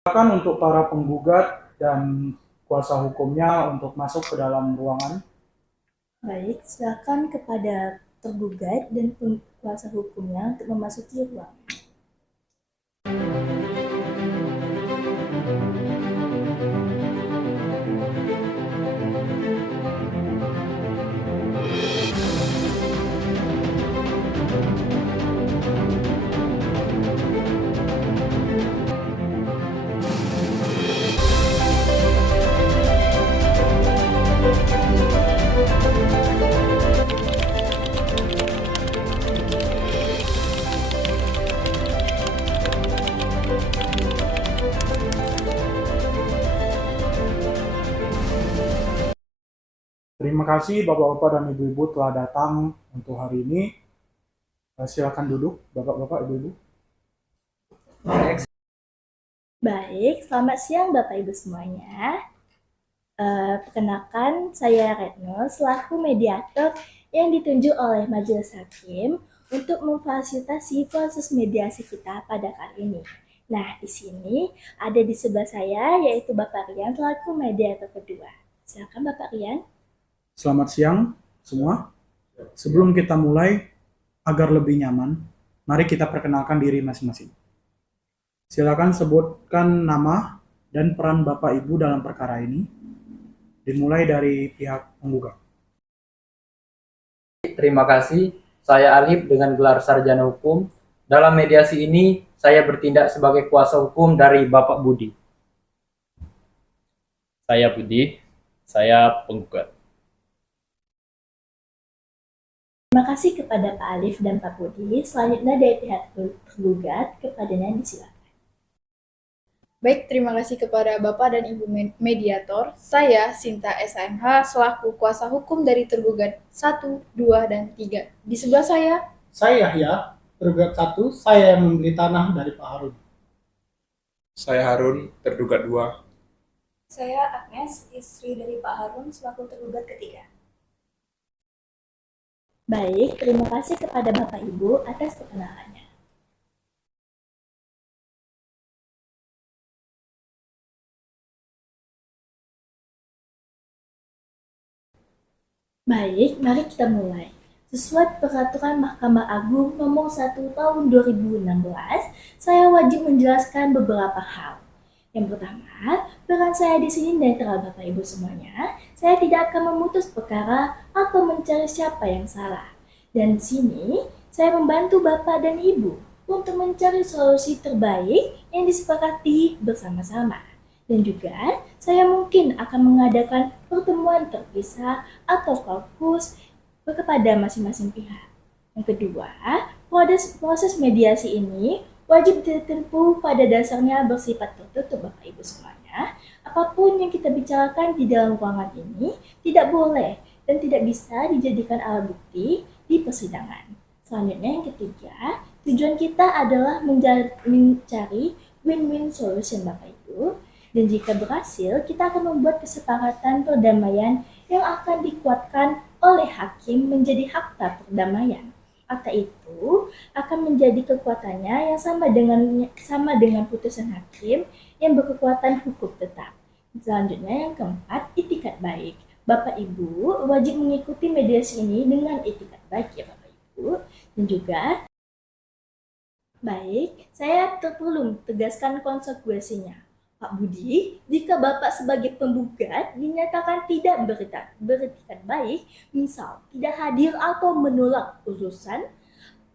Silakan untuk para penggugat dan kuasa hukumnya untuk masuk ke dalam ruangan. Baik, silakan kepada tergugat dan kuasa hukumnya untuk memasuki ruang. Terima kasih Bapak-Bapak dan Ibu-Ibu telah datang untuk hari ini. Silakan duduk, Bapak-Bapak, Ibu-Ibu. Baik, selamat siang Bapak Ibu semuanya. Perkenalkan, saya Retno selaku mediator yang ditunjuk oleh Majelis Hakim untuk memfasilitasi proses mediasi kita pada kali ini. Nah, di sini ada di sebelah saya yaitu Bapak Rian selaku mediator kedua. Silakan Bapak Rian. Selamat siang semua. Sebelum kita mulai, agar lebih nyaman, mari kita perkenalkan diri masing-masing. Silakan sebutkan nama dan peran Bapak Ibu dalam perkara ini. Dimulai dari pihak penggugat. Terima kasih. Saya Alif dengan gelar sarjana hukum. Dalam mediasi ini, saya bertindak sebagai kuasa hukum dari Bapak Budi. Saya Budi, saya penggugat. Terima kasih kepada Pak Alif dan Pak Budi. Selanjutnya dari pihak tergugat, kepadanya disilakan. Baik, terima kasih kepada Bapak dan Ibu Mediator. Saya Sinta SMH selaku kuasa hukum dari tergugat 1, 2, dan 3. Di sebelah Saya Yahya, tergugat 1, saya yang membeli tanah dari Pak Harun. Saya Harun, tergugat 2. Saya Agnes, istri dari Pak Harun selaku tergugat ketiga. Baik, terima kasih kepada Bapak Ibu atas perkenalannya. Baik, mari kita mulai. Sesuai peraturan Mahkamah Agung nomor 1 tahun 2016, saya wajib menjelaskan beberapa hal. Yang pertama, peran saya di sini netral Bapak Ibu semuanya. Saya tidak akan memutus perkara atau mencari siapa yang salah. Dan di sini, saya membantu Bapak dan Ibu untuk mencari solusi terbaik yang disepakati bersama-sama. Dan juga, saya mungkin akan mengadakan pertemuan terpisah atau fokus kepada masing-masing pihak. Yang kedua, proses mediasi ini wajib ditempuh pada dasarnya bersifat tertutup Bapak Ibu semuanya. Apapun yang kita bicarakan di dalam ruangan ini tidak boleh dan tidak bisa dijadikan alat bukti di persidangan. Selanjutnya yang ketiga, tujuan kita adalah mencari win-win solution Bapak Ibu. Dan jika berhasil, kita akan membuat kesepakatan perdamaian yang akan dikuatkan oleh hakim menjadi akta perdamaian. Akta itu akan menjadi kekuatannya yang sama dengan putusan hakim yang berkekuatan hukum tetap. Selanjutnya yang keempat, itikat baik. Bapak Ibu wajib mengikuti mediasi ini dengan itikat baik ya Bapak Ibu. Dan juga baik, saya perlu tegaskan konsekuensinya. Pak Budi, jika Bapak sebagai penggugat dinyatakan tidak beretikat baik, misal tidak hadir atau menolak putusan,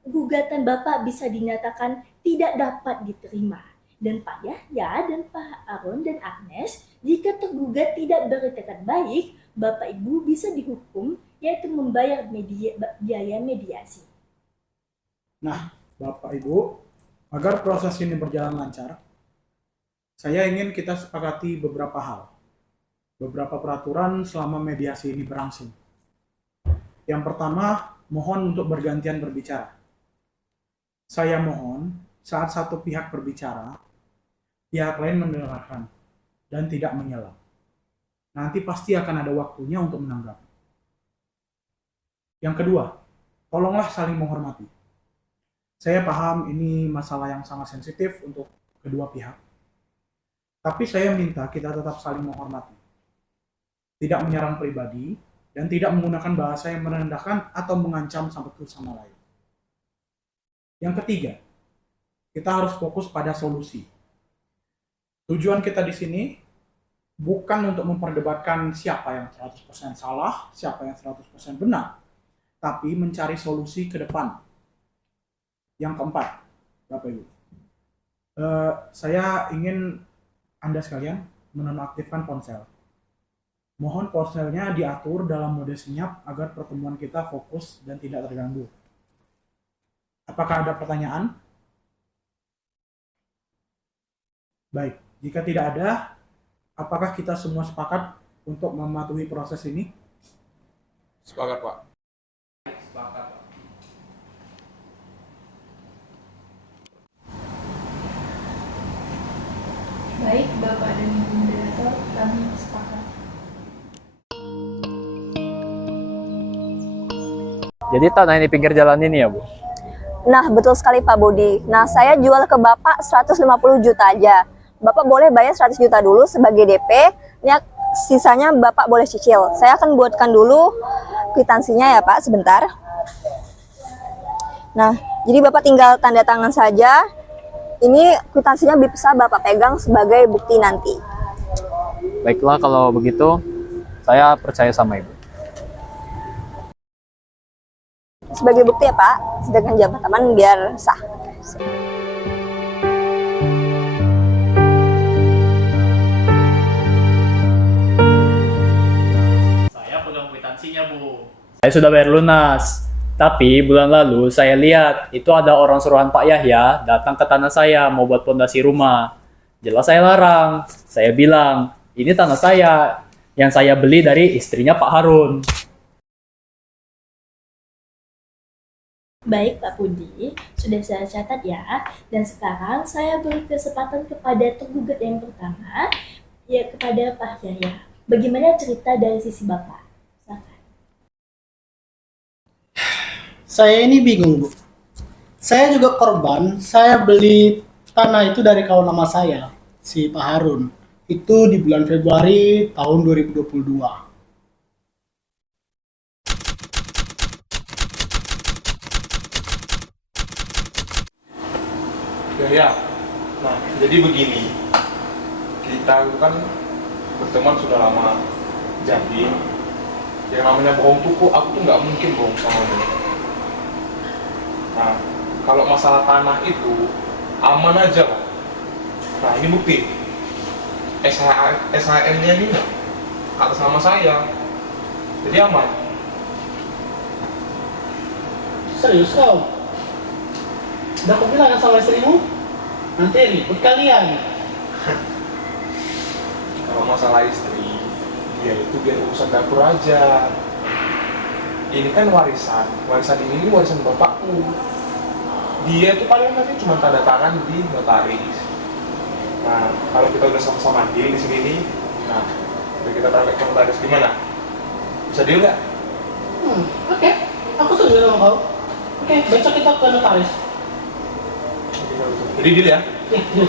gugatan Bapak bisa dinyatakan tidak dapat diterima. Dan Pak Yahya dan Pak Harun dan Agnes, jika tergugat tidak beretikat baik, Bapak Ibu bisa dihukum yaitu membayar biaya mediasi. Nah, Bapak Ibu, agar proses ini berjalan lancar, saya ingin kita sepakati beberapa hal, beberapa peraturan selama mediasi ini berlangsung. Yang pertama, mohon untuk bergantian berbicara. Saya mohon saat satu pihak berbicara, pihak lain mendengarkan dan tidak menyela. Nanti pasti akan ada waktunya untuk menanggapi. Yang kedua, tolonglah saling menghormati. Saya paham ini masalah yang sangat sensitif untuk kedua pihak. Tapi saya minta kita tetap saling menghormati, tidak menyerang pribadi, dan tidak menggunakan bahasa yang merendahkan atau mengancam satu sama lain. Yang ketiga, kita harus fokus pada solusi. Tujuan kita di sini bukan untuk memperdebatkan siapa yang 100% salah, siapa yang 100% benar, tapi mencari solusi ke depan. Yang keempat, Bapak Ibu, saya ingin Anda sekalian menonaktifkan ponsel. Mohon ponselnya diatur dalam mode senyap agar pertemuan kita fokus dan tidak terganggu. Apakah ada pertanyaan? Baik, jika tidak ada, apakah kita semua sepakat untuk mematuhi proses ini? Sepakat, Pak. Baik, Bapak dan Ibu moderator, kami sepakat. Jadi tanah ini pinggir jalan ini ya, Bu? Nah, betul sekali Pak Budi. Nah, saya jual ke Bapak 150 juta aja. Bapak boleh bayar 100 juta dulu sebagai DP. Ini sisanya Bapak boleh cicil. Saya akan buatkan dulu kwitansinya ya Pak, sebentar. Nah, jadi Bapak tinggal tanda tangan saja. Ini kwitansinya bisa Bapak pegang sebagai bukti nanti. Baiklah kalau begitu, saya percaya sama Ibu. Sebagai bukti ya Pak, sedangkan jabatan biar sah. Saya pegang kwitansinya, Bu. Saya sudah bayar lunas. Tapi bulan lalu saya lihat itu ada orang suruhan Pak Yahya datang ke tanah saya mau buat pondasi rumah. Jelas saya larang. Saya bilang, ini tanah saya yang saya beli dari istrinya Pak Harun. Baik Pak Budi, sudah saya catat ya. Dan sekarang saya beri kesempatan kepada tergugat yang pertama, ya kepada Pak Yahya. Bagaimana cerita dari sisi Bapak? Silakan. Saya ini bingung, Bu. Saya juga korban. Saya beli tanah itu dari kawan lama saya, si Pak Harun. Itu di bulan Februari tahun 2022. Ya. Nah, jadi begini. Kita kan berteman sudah lama. Jadi, yang namanya bohong tuh kok aku tuh nggak mungkin bohong sama dia. Nah, kalau masalah tanah itu aman aja, Pak. Nah, ini bukti. SHM-nya ini atas nama saya. Jadi aman. Serius kau? Udah aku bilang ya sama istrimu, nanti ribut kalian. Kalau masalah istri, dia itu biar urusan dapur aja. Ini kan warisan. Warisan ini warisan bapakku. Dia itu paling nanti cuma tanda tangan di notaris. Nah, kalau kita udah sama-sama deal di sini nih, nah, udah kita berangkat ke notaris gimana? Bisa deal nggak? Oke. Aku setuju sama kau. Oke, besok kita ke notaris. Jadi deal ya? Ya, deal.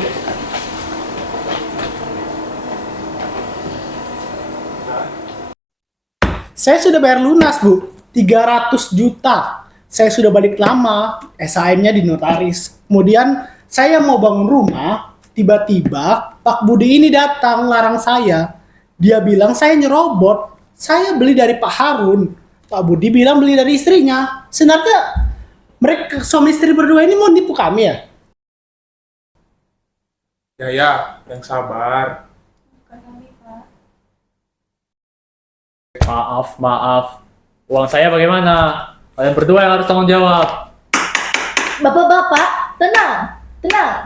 Saya sudah bayar lunas, Bu. 300 juta. Saya sudah balik lama, SHM-nya di notaris. Kemudian saya mau bangun rumah, tiba-tiba Pak Budi ini datang larang saya. Dia bilang saya nyerobot. Saya beli dari Pak Harun. Pak Budi bilang beli dari istrinya. Sebenarnya mereka suami istri berdua ini mau nipu kami ya? Ya, yang sabar. Maaf. Uang saya bagaimana? Kalian berdua yang harus tanggung jawab. Bapak-bapak, tenang.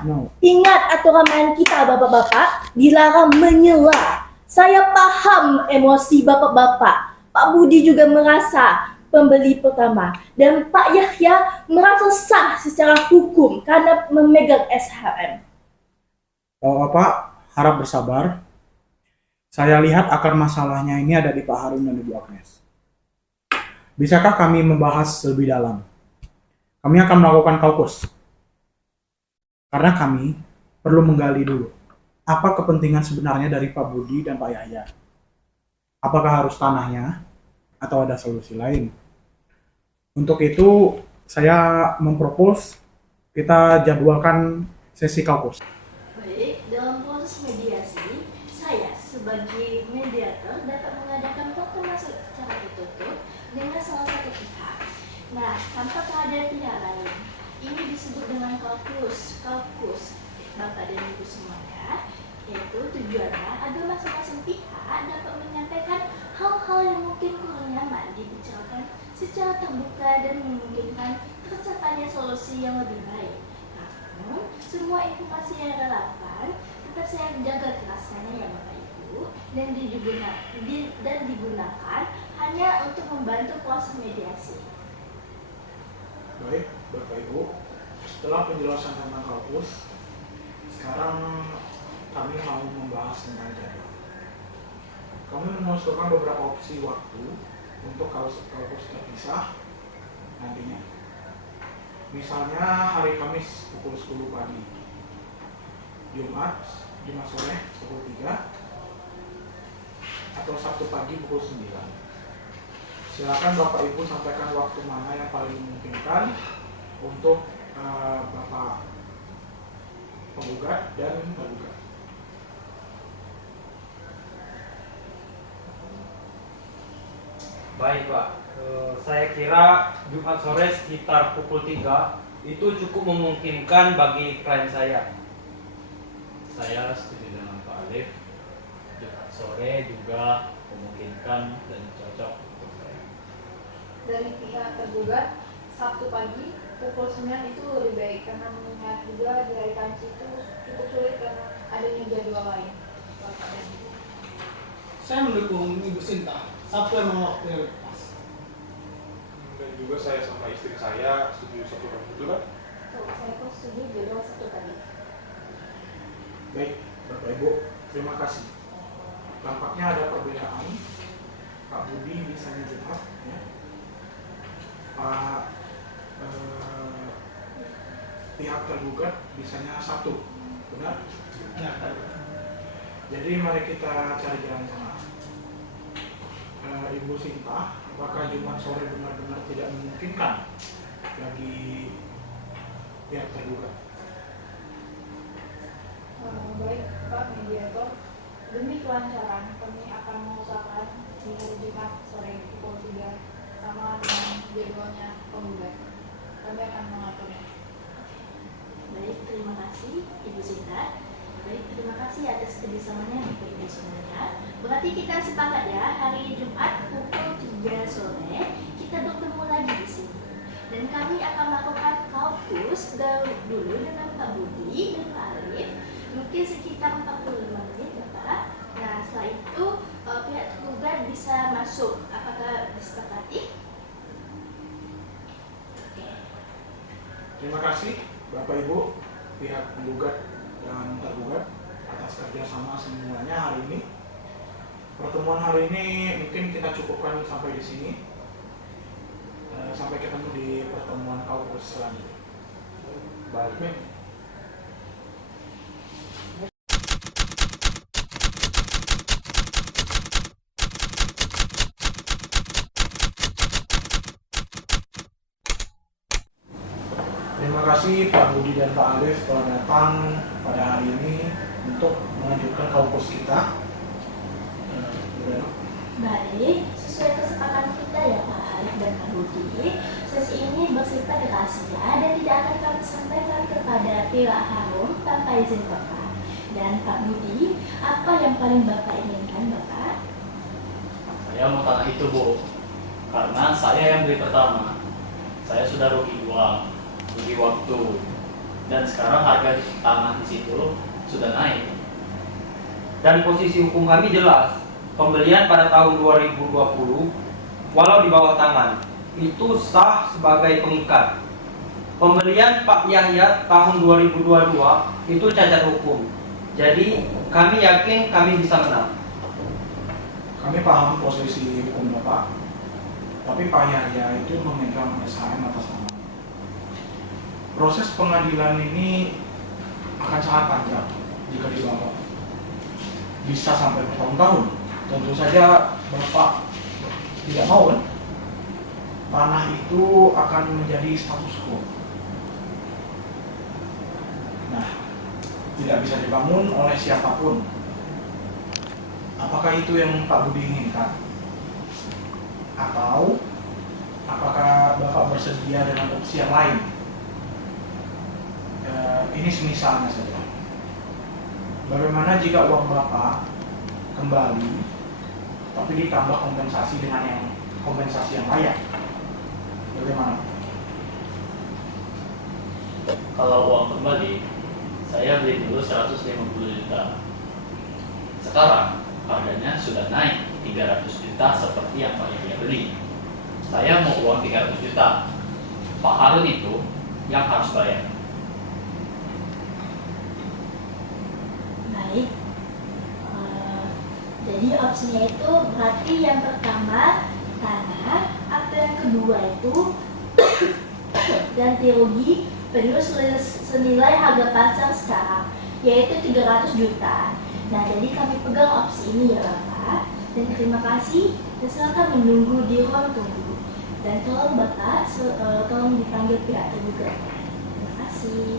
No. Ingat aturan main kita bapak-bapak, dilarang menyela. Saya paham emosi bapak-bapak. Pak Budi juga merasa pembeli pertama. Dan Pak Yahya merasa sah secara hukum karena memegang SHM. Bapak harap bersabar. Saya lihat akar masalahnya ini ada di Pak Harun dan Ibu Agnes. Bisakah kami membahas lebih dalam? Kami akan melakukan kaukus. Karena kami perlu menggali dulu apa kepentingan sebenarnya dari Pak Budi dan Pak Yahya. Apakah harus tanahnya atau ada solusi lain? Untuk itu saya mempropos kita jadwalkan sesi kaukus. Baik, dalam proses mediasi, saya sebagai mediator dapat mengadakan pertemuan secara tertutup dengan salah satu pihak. Nah, tanpa kehadiran pihak lain. Ini disebut dengan kaukus. Bapak dan Ibu semuanya, yaitu tujuannya agar masing-masing pihak dapat menyampaikan hal-hal yang mungkin kurang nyaman dibicarakan secara terbuka dan memungkinkan tercapainya solusi yang lebih baik. Namun, semua informasi yang relevan tetap saya jaga kerahasiaannya ya Bapak Ibu dan digunakan hanya untuk membantu proses mediasi. Baik, Bapak Ibu, setelah penjelasan tentang kaukus, sekarang kami mau membahas tentang jadwal. Kami mengusulkan beberapa opsi waktu untuk kaukus terpisah nantinya. Misalnya hari Kamis pukul 10 pagi, Jumat sore pukul 3, atau Sabtu pagi pukul 9. Silakan Bapak Ibu sampaikan waktu mana yang paling memungkinkan untuk Bapak penggugat dan tergugat. Baik Pak, saya kira Jumat sore sekitar pukul 3 itu cukup memungkinkan bagi klien saya. Saya setuju dengan Pak Alif. Jumat sore juga memungkinkan dan cocok untuk saya. Dari pihak tergugat, Sabtu pagi pukul 9 itu lebih baik karena mengingat juga di hari Kamis itu cukup sulit karena adanya jadwal lain. Bapak dan Ibu. Saya mendukung Ibu Sinta. Sabtu emang waktunya lebih pas. Dan juga saya sama istri saya setuju satu hari itu kan. Saya pun setuju jadwal Sabtu pagi. Baik, Bapak Ibu, terima kasih. Tampaknya ada perbedaan. Pak Budi bisanya Jumat, ya. Pak pihak tergugat bisanya Sabtu, benar? Ya, Jadi mari kita cari jalan tengah. Ibu Sinta, apakah Jumat sore benar-benar tidak memungkinkan bagi pihak tergugat? Baik Pak Mediator, demi kelancaran kami akan mengusahakan di hari Jumat sore pukul 3 sama dengan jadwalnya penggugat. Kami akan mengaturnya. Baik, terima kasih Ibu Sinta. Baik, terima kasih atas kerjasamanya Bapak Ibu semuanya. Berarti kita sepakat ya, hari Jumat pukul 3 sore kita bertemu lagi di sini. Dan kami akan melakukan kaukus dulu dengan Pak Budi dan Pak Alif, mungkin sekitar 45 menit Bapak. Nah, setelah itu pihak tergugat bisa masuk. Apakah disepakati? Oke. Terima kasih Bapak Ibu, pihak penggugat dan tergugat atas kerjasama semuanya hari ini. Pertemuan hari ini mungkin kita cukupkan sampai di sini. Sampai ketemu di pertemuan kaukus selanjutnya. Baik. Terima kasih Pak Budi dan Pak Alif telah datang pada hari ini untuk melanjutkan kaukus kita. Baik, sesuai kesepakatan kita ya Pak Alif dan Pak Budi, sesi ini bersifat rahasia dan tidak akan kami sampaikan kepada pihak harum tanpa izin Bapak. Dan Pak Budi, apa yang paling Bapak inginkan Bapak? Saya mau tanah itu Bu, karena saya yang beli pertama. Saya sudah rugi uang, rugi waktu, dan sekarang harga tanah di situ sudah naik. Dan posisi hukum kami jelas. Pembelian pada tahun 2020, walau di bawah tangan, itu sah sebagai pengikat. Pembelian Pak Yahya tahun 2022 itu cacat hukum. Jadi kami yakin kami bisa menang. Kami paham posisi hukum Bapak, tapi Pak Yahya itu memegang SHM atas nama. Proses pengadilan ini akan sangat panjang jika dibawa. bisa sampai bertahun-tahun. Tentu saja Bapak tidak mau kan? Tanah itu akan menjadi status quo. Nah, tidak bisa dibangun oleh siapapun. Apakah itu yang Pak Budi inginkan? Atau apakah Bapak bersedia dengan opsi yang lain? Ini semisalnya saja. Bagaimana jika uang Bapak kembali, tapi ditambah kompensasi dengan kompensasi yang layak? Bagaimana? Kalau uang kembali, saya beli dulu 150 juta. Sekarang harganya sudah naik 300 juta seperti yang Pak Yahya beli. Saya mau uang 300 juta. Pak Harun itu yang harus bayar. Baik. Jadi opsinya itu berarti yang pertama tanah, atau yang kedua itu ganti rugi penuh senilai harga pasar sekarang, yaitu 300 juta. Nah, jadi kami pegang opsi ini ya Bapak. Dan terima kasih, dan silakan menunggu di ruang tunggu. Dan tolong Bapak, tolong dipanggil pihak tergugat. Terima kasih.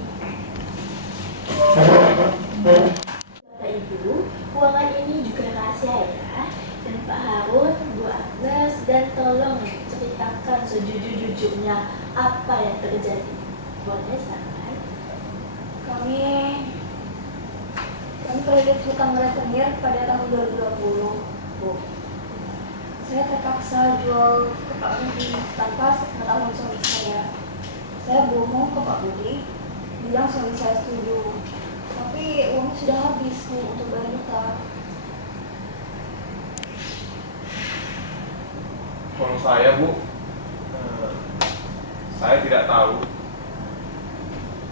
Bapak Ibu, ruangan ini juga rahasia ya. Dan Pak Harun, Bu Agnes, dan tolong ceritakan sejujur-jujurnya apa yang terjadi. Boleh silakan. Kami kredit hutang rentenir pada tahun 2020, Bu. Saya terpaksa jual ke Pak Budi tanpa sepengetahuan suami saya. Saya bohong ke Pak Budi, bilang suami saya setuju. Tapi uang sudah habis, Bu, untuk bayar hutang. Kalau saya, Bu, saya tidak tahu.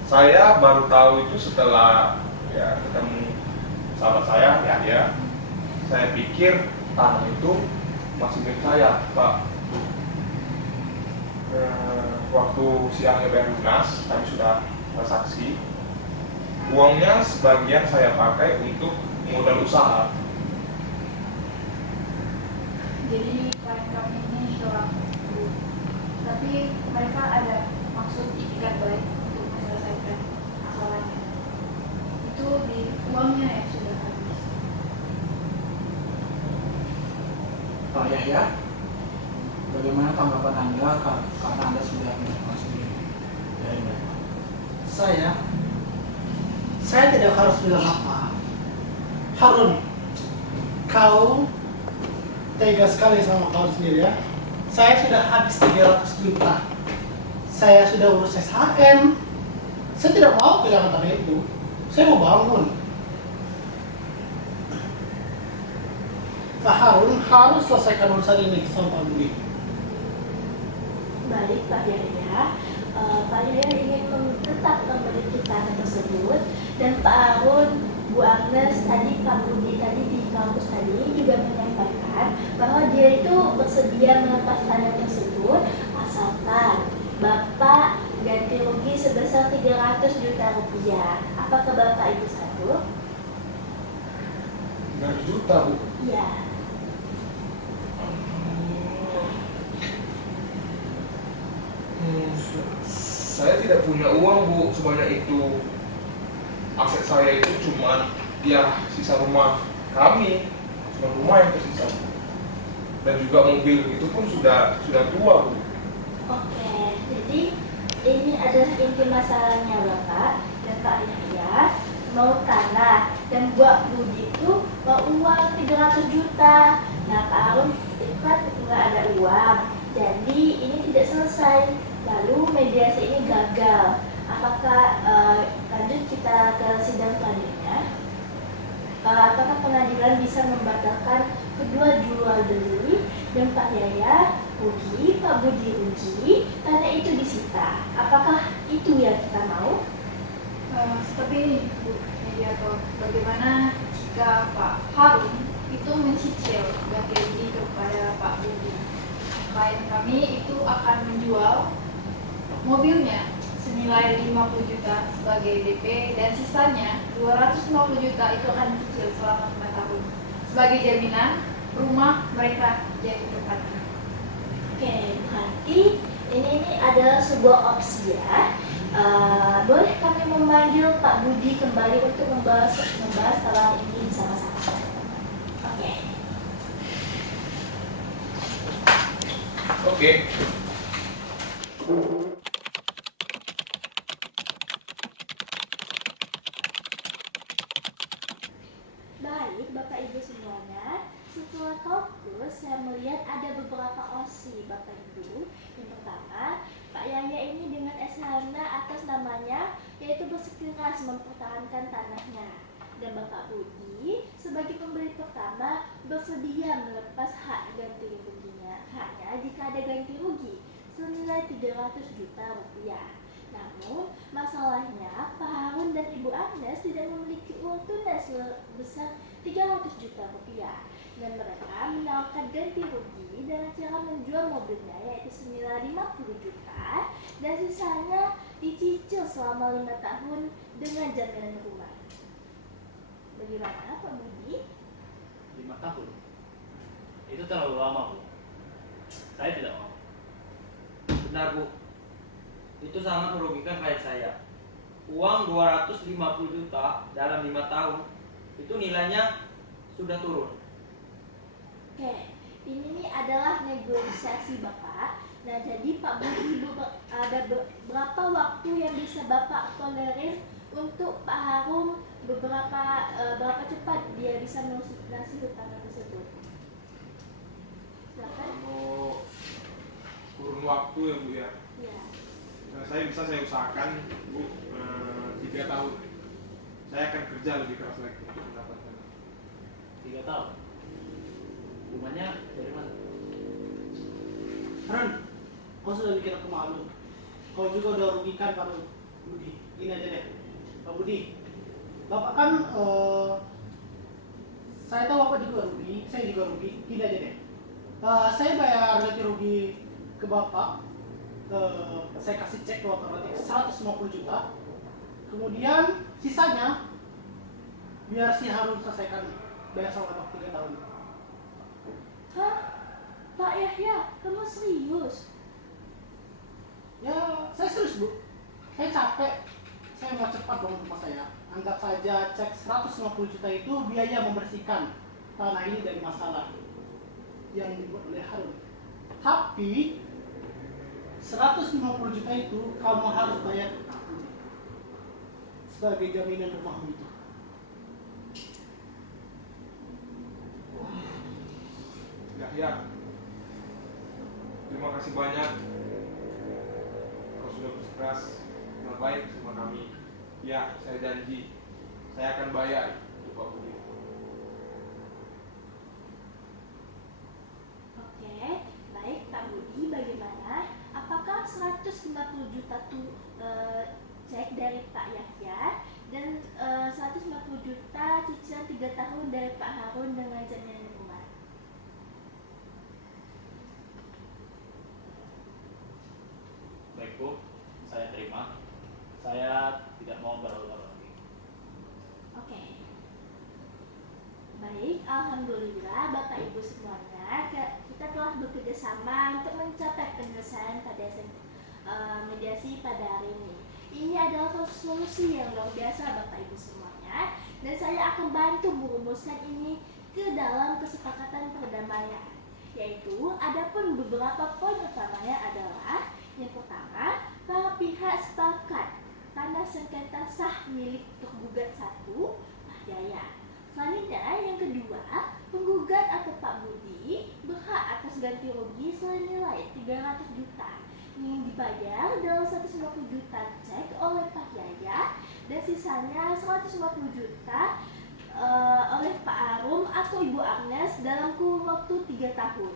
Saya baru tahu itu setelah ya ketemu sahabat saya, ya. Saya pikir tanah itu masih milik saya, Pak. Waktu siangnya bayar lunas, kami sudah transaksi. Uangnya sebagian saya pakai untuk modal usaha. Jadi klien kami ini seorang Bu, tapi mereka ada maksud ikhtiar baik untuk menyelesaikan masalahnya. Itu di uangnya yang sudah habis. Pak Yahya, bagaimana tanggapan Anda karena Anda sudah menginformasi dari mereka? Saya tidak harus bilang apa. Harun, kau tega sekali sama kau sendiri ya. Saya sudah habis 300 juta. Saya sudah urus SHM. Saya tidak mau kehilangan tanah itu. Saya mau bangun. Pak Harun harus selesaikan urusan ini sama Pak Budi. Baik Pak Yahya, Pak Yahya ingin tetap memiliki tanah tersebut, dan Pak Harun, Bu Agnes, tadi Pak Budi tadi di kampus tadi juga menyampaikan bahwa dia itu bersedia melepas tanah tersebut asalkan Bapak ganti rugi sebesar 300 juta rupiah. Apakah Bapak itu satu? 300 juta, Bu. Iya. Saya tidak punya uang, Bu, sebanyak itu. Aset saya itu cuma ya sisa rumah kami, cuma rumah yang tersisa, Bu. Dan juga mobil itu pun sudah tua, Bu. Oke, jadi ini adalah inti masalahnya Bapak dan Pak Yahya mau tanah, dan buat Budi itu mau uang 300 juta. Nah Pak Harun itu kan nggak ada uang, jadi ini tidak selesai. Lalu mediasi ini gagal. Apakah lanjut kita ke sidang selanjutnya? Apakah pengadilan bisa membatalkan kedua jual beli dan Pak Yahya rugi, Pak Budi rugi karena itu disita? Apakah itu yang kita mau? Seperti ini, Bu Mediator. Bagaimana jika Pak Harun itu mencicil ganti rugi kepada Pak Budi? Klien kami itu akan menjual mobilnya senilai 50 juta sebagai DP dan sisanya 250 juta itu akan dicicil selama 5 tahun sebagai jaminan rumah mereka jadi tempatnya. Oke, berarti ini adalah sebuah opsi ya. Boleh kami memanggil Pak Budi kembali untuk membahas tawaran ini bersama-sama. Oke. Oke. Baik, Bapak Ibu semuanya, setelah fokus saya melihat ada beberapa opsi Bapak Ibu. Yang pertama, Pak Yahya ini dengan SH-nya atas namanya yaitu bersikeras mempertahankan tanahnya. Dan Bapak Budi sebagai pembeli pertama bersedia melepas hak ganti ruginya hanya jika ada ganti rugi senilai 300 juta rupiah. Namun, masalahnya Pak Harun dan Ibu Agnes tidak memiliki uang tunai sebesar 300 juta rupiah dan mereka menawarkan ganti rugi dengan cara menjual mobilnya yaitu senilai 50 juta dan sisanya dicicil selama 5 tahun dengan jaminan rumah. Bagaimana Pak Budi? 5 tahun. Itu terlalu lama, Bu. Saya tidak mau. Benar, Bu. Itu sangat merugikan klien saya. Uang 250 juta dalam 5 tahun itu nilainya sudah turun. Oke, ini nih adalah negosiasi Bapak. Nah, jadi Pak Budi ada berapa waktu yang bisa Bapak tolerir untuk Pak Harun berapa cepat dia bisa melunasi hutang tersebut? Silakan. Kalau kurun waktu ya Bu ya. Ya. Nah, saya usahakan Bu 3 tahun. Saya akan kerja lebih keras lagi untuk mendapatkan. 3 tahun. Rumahnya dari mana? Harun, kau sudah bikin aku malu. Kau juga udah rugikan Pak Budi. Ini aja deh, Pak Budi. Bapak kan, saya tahu Bapak juga rugi, saya juga rugi. Gini aja deh. Saya bayar ganti rugi ke Bapak. Saya kasih cek ke otomatis 150 juta. Kemudian sisanya biar si Harun selesaikan bayar sama Bapak 3 tahun. Hah? Pak Yahya, kamu serius? Ya, saya serius Bu. Saya capek. Saya mau cepat bangun rumah saya. Anggap saja cek 150 juta itu biaya membersihkan tanah ini dari masalah yang dibuat oleh Harun. Tapi 150 juta itu kamu harus bayar ke aku sebagai jaminan rumahmu itu. Ya. Terima kasih banyak. Kau sudah bersikeras dengan baik sama kami. Ya, saya janji saya akan bayar untuk Pak Budi. Oke, baik Pak Budi, bagaimana? Apakah 150 juta itu cek dari Pak Yahya dan 150 juta cicilan 3 tahun dari Pak Harun dengan jaminan rumah? Baik, Bu. Saya terima. Saya tidak mau berulang lagi. Oke. Baik, alhamdulillah Bapak Ibu semuanya, kita telah bekerja sama untuk mencapai penyelesaian pada mediasi pada hari ini. Ini adalah solusi yang luar biasa Bapak Ibu semuanya, dan saya akan bantu merumuskan ini ke dalam kesepakatan perdamaian. Yaitu, adapun beberapa poin utamanya adalah yang pertama, para pihak sepakat tanah sengketa sah milik tergugat 1, Pak Yahya. Selanjutnya, yang kedua, penggugat atau Pak Budi berhak atas ganti rugi senilai 300 juta yang dibayar dalam 150 juta cek oleh Pak Yahya dan sisanya 150 juta oleh Pak Arum atau Ibu Agnes dalam kurun waktu 3 tahun.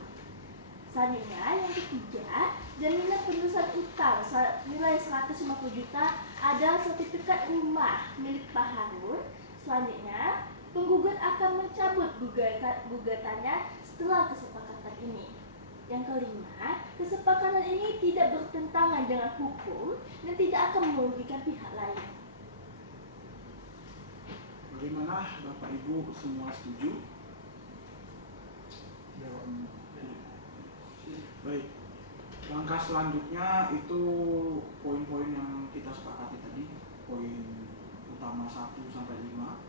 Selanjutnya, yang ketiga, jaminan penerusan utang nilai 150 juta adalah sertifikat rumah milik Pak Harun. Selanjutnya, penggugat akan mencabut gugatannya setelah kesepakatan ini. Yang kelima, kesepakatan ini tidak bertentangan dengan hukum dan tidak akan merugikan pihak lain. Bagaimana Bapak Ibu semua setuju? Baik. Langkah selanjutnya itu poin-poin yang kita sepakati tadi, poin utama 1 sampai 5.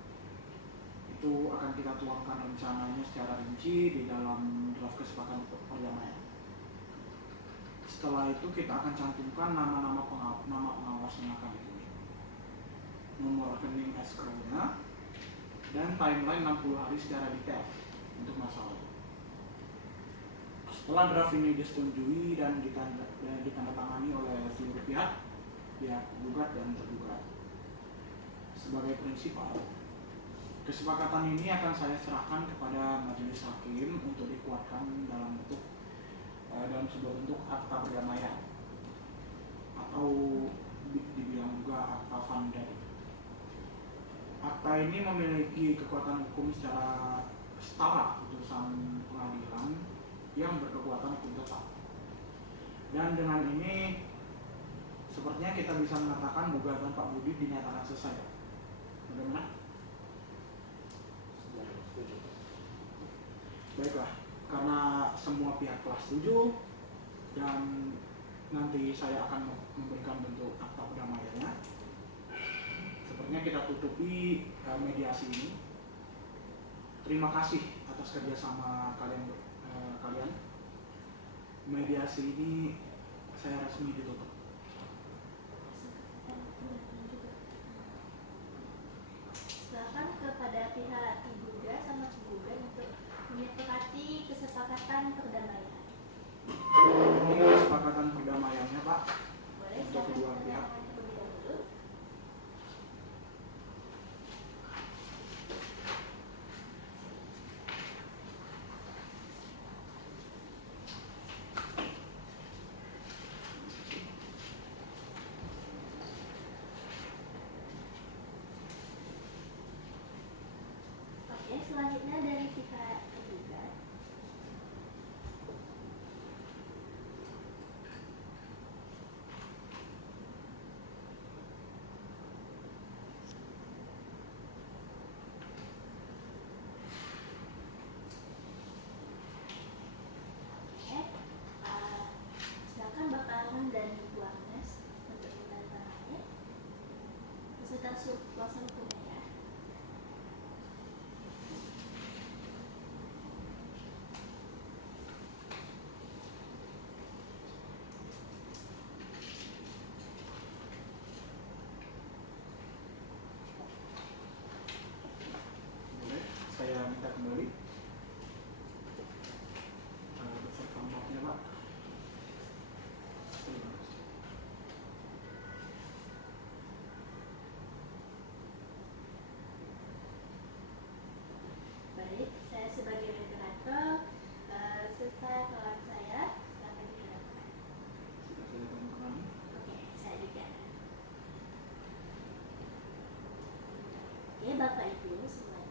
Itu akan kita tuangkan rencananya secara rinci di dalam draft kesepakatan perdamaian. Setelah itu kita akan cantumkan nama pengawas yang akan dipilih, nomor rekening escrow-nya, dan timeline 60 hari secara detail untuk masalah itu. Setelah draft ini disetujui dan ditandatangani oleh seluruh pihak gugat dan tergugat, sebagai prinsipal, kesepakatan ini akan saya serahkan kepada majelis hakim untuk dikuatkan dalam sebuah bentuk akta perdamaian atau dibilang juga akta Fanda. Akta ini memiliki kekuatan hukum secara setara putusan pengadilan yang berkekuatan hukum tetap. Dan dengan ini sepertinya kita bisa mengatakan gugatan Pak Budi dinyatakan selesai. Bagaimana? Baiklah, karena semua pihak telah setuju dan nanti saya akan memberikan bentuk akta perdamaiannya. Sepertinya kita tutupi mediasi ini. Terima kasih atas kerjasama kalian. Mediasi ini saya resmi ditutup. Silakan kepada pihak tergugat sama tergugat untuk menyepakati kesepakatan perdamaian. Ini kesepakatan perdamaiannya, Pak. Boleh, Untuk silakan kedua pihak. tangan terlebih dahulu. Oke, selanjutnya dari pihak tergugat. Oke, silakan Bapak Arman dan Ibu Agnes untuk menandatangani beserta kuasa hukumnya ya. Boleh, saya minta kembali beserta mapnya, Pak. Terima kasih. Baik, saya sebagai moderator serta kawan saya akan dikenalkan. Sudah saya tandatangani. Oke, saya juga. Oke, Bapak Ibu semuanya.